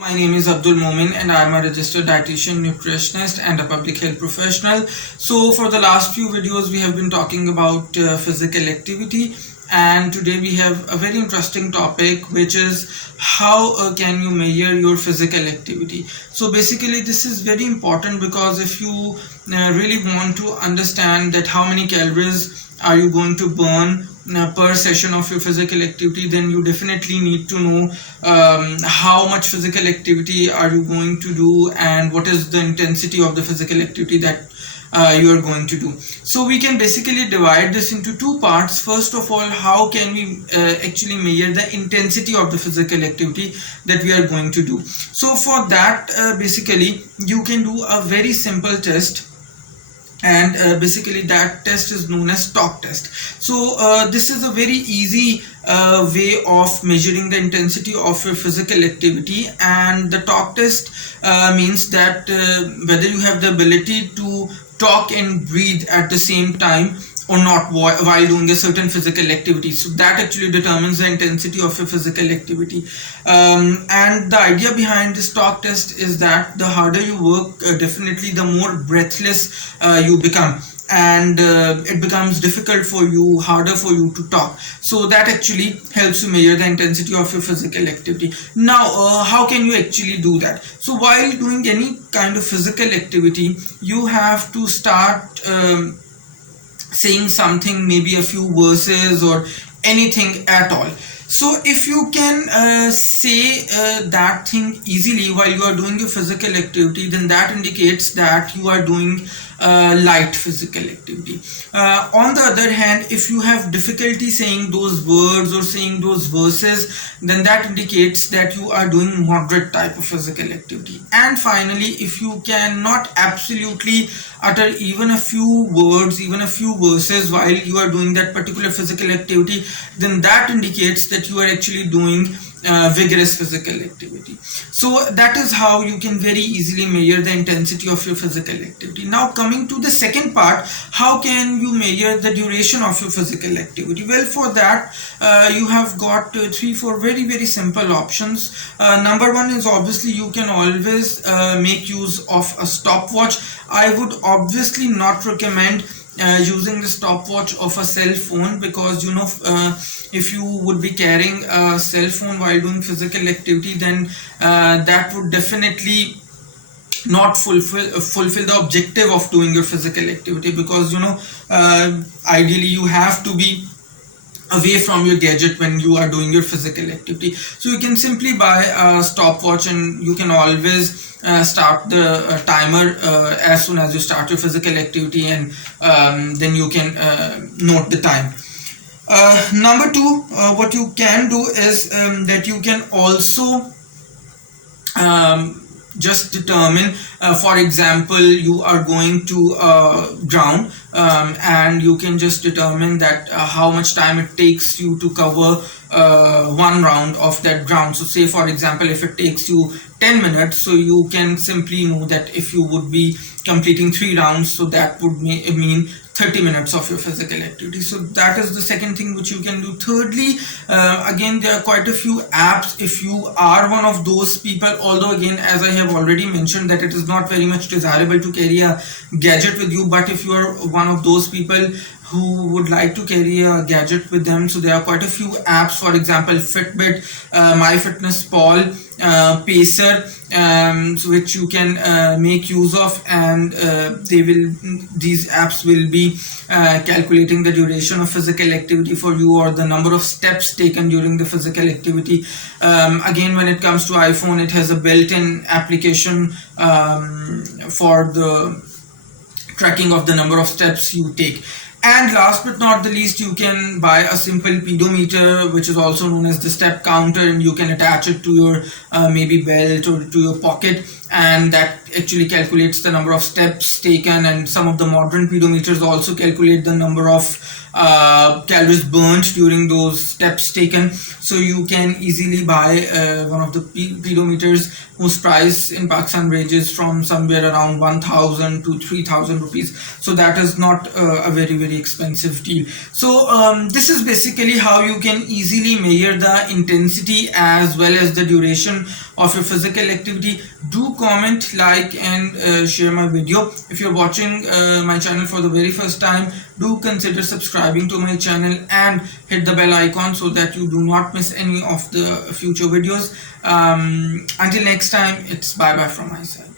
My name is Abdul Momin and I am a registered dietitian, nutritionist and a public health professional. So for the last few videos we have been talking about physical activity, and today we have a very interesting topic, which is how can you measure your physical activity. So basically this is very important because if you really want to understand that how many calories are you going to burn per session of your physical activity, then you definitely need to know how much physical activity are you going to do and what is the intensity of the physical activity that you are going to do. So we can basically divide this into two parts. First of all, how can we actually measure the intensity of the physical activity that we are going to do. So for that basically you can do a very simple test, and basically that test is known as talk test. So this is a very easy way of measuring the intensity of your physical activity, and the talk test means that whether you have the ability to talk and breathe at the same time or not while doing a certain physical activity. So that actually determines the intensity of your physical activity. And the idea behind this talk test is that the harder you work, definitely the more breathless you become, and it becomes difficult for you, harder for you to talk. So that actually helps you measure the intensity of your physical activity. Now how can you actually do that? So while doing any kind of physical activity, you have to start saying something, maybe a few verses or anything at all. So if you can say that thing easily while you are doing your physical activity, then that indicates that you are doing light physical activity. On the other hand, if you have difficulty saying those words or saying those verses, then that indicates that you are doing moderate type of physical activity. And finally, if you cannot absolutely utter even a few words, even a few verses while you are doing that particular physical activity, then that indicates that you are actually doing vigorous physical activity. So that is how you can very easily measure the intensity of your physical activity. Now coming to the second part, how can you measure the duration of your physical activity? Well, for that you have got 3-4 very simple options. Number one is, obviously you can always make use of a stopwatch. I would obviously not recommend using the stopwatch of a cell phone, because if you would be carrying a cell phone while doing physical activity, then that would definitely not fulfill the objective of doing your physical activity, because ideally you have to be away from your gadget when you are doing your physical activity. So you can simply buy a stopwatch, and you can always start the timer as soon as you start your physical activity, and then you can note the time. Number two, what you can do is that you can also just determine, for example, you are going to ground, and you can just determine that how much time it takes you to cover one round of that ground. So say for example, if it takes you 10 minutes, so you can simply know that if you would be completing 3 rounds, so that would mean 30 minutes of your physical activity. So that is the second thing which you can do. Thirdly, again, there are quite a few apps if you are one of those people, although again, as I have already mentioned, that it is not very much desirable to carry a gadget with you. But if you are one of those people who would like to carry a gadget with them, so there are quite a few apps, for example Fitbit, MyFitnessPal, Pacer, which you can make use of, and these apps will be calculating the duration of physical activity for you, or the number of steps taken during the physical activity. Again, when it comes to iPhone, it has a built-in application for the tracking of the number of steps you take. And last but not the least, you can buy a simple pedometer, which is also known as the step counter, and you can attach it to your maybe belt or to your pocket, and that actually calculates the number of steps taken, and some of the modern pedometers also calculate the number of calories burnt during those steps taken. So you can easily buy one of the pedometers whose price in Pakistan ranges from somewhere around 1000 to 3000 rupees. So that is not a very expensive deal. So this is basically how you can easily measure the intensity as well as the duration of your physical activity. Do comment, like, and share my video. If you're watching my channel for the very first time, do consider subscribing to my channel and hit the bell icon so that you do not miss any of the future videos. Until next time, it's bye bye from my side.